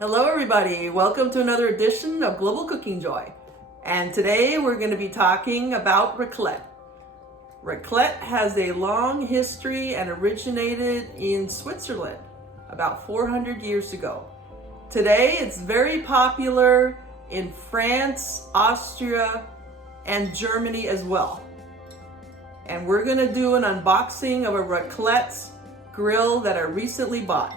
Hello everybody, welcome to another edition of Global Cooking Joy. And today we're going to be talking about raclette. Raclette has a long history and originated in Switzerland about 400 years ago. Today it's very popular in France, Austria, and Germany as well. And we're going to do an unboxing of a Raclette grill that I recently bought.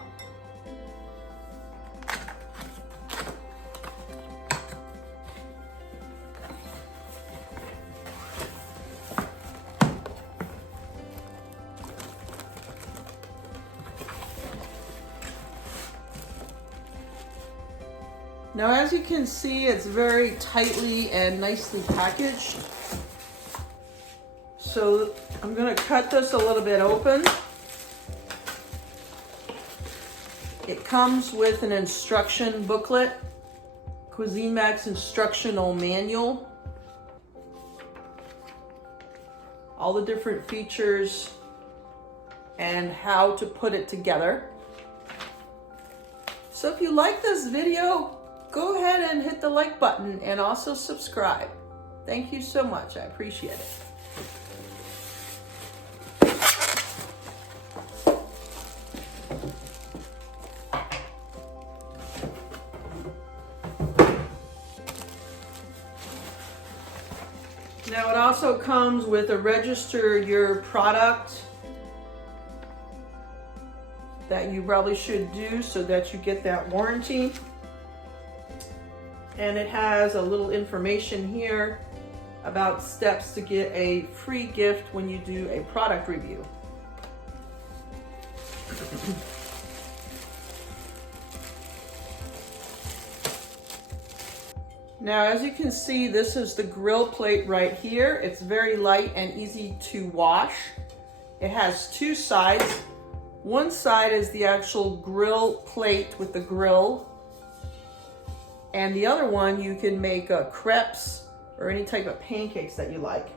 Now, as you can see, it's very tightly and nicely packaged. So I'm going to cut this a little bit open. It comes with an instruction booklet, Cusimax instructional manual, all the different features and how to put it together. So if you like this video, go ahead and hit the like button and also subscribe. Thank you so much. I appreciate it. Now it also comes with a register your product that you probably should do so that you get that warranty. And it has a little information here about steps to get a free gift when you do a product review. Now, as you can see, this is the grill plate right here. It's very light and easy to wash. It has two sides. One side is the actual grill plate with the grill. And the other one, you can make crepes or any type of pancakes that you like.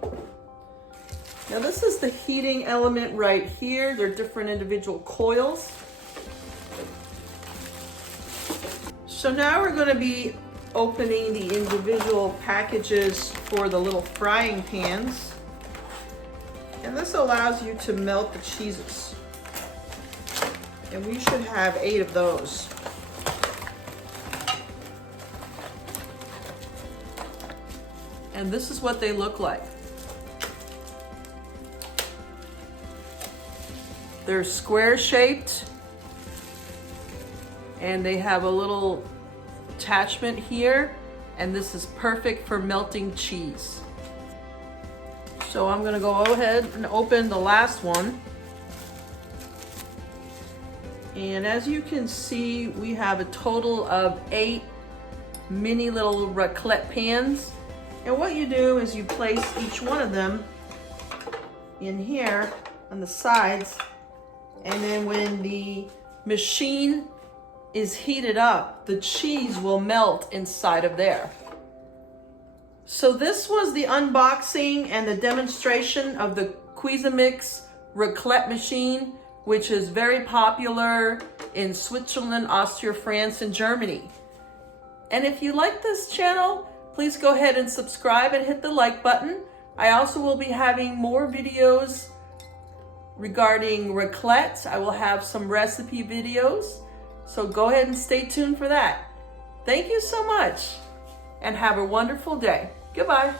Now this is the heating element right here. They're different individual coils. So now we're going to be opening the individual packages for the little frying pans. And this allows you to melt the cheeses. And we should have 8 of those. And this is what they look like. They're square shaped and they have a little attachment here, and this is perfect for melting cheese. So I'm going to go ahead and open the last one. And as you can see, we have a total of 8 mini little Raclette pans. And what you do is you place each one of them in here on the sides, and then when the machine is heated up, the cheese will melt inside of there. So this was the unboxing and the demonstration of the Cusimax Raclette machine, which is very popular in Switzerland, Austria, France, and Germany. And if you like this channel, please go ahead and subscribe and hit the like button. I also will be having more videos regarding raclette. I will have some recipe videos, so go ahead and stay tuned for that. Thank you so much and have a wonderful day. Goodbye.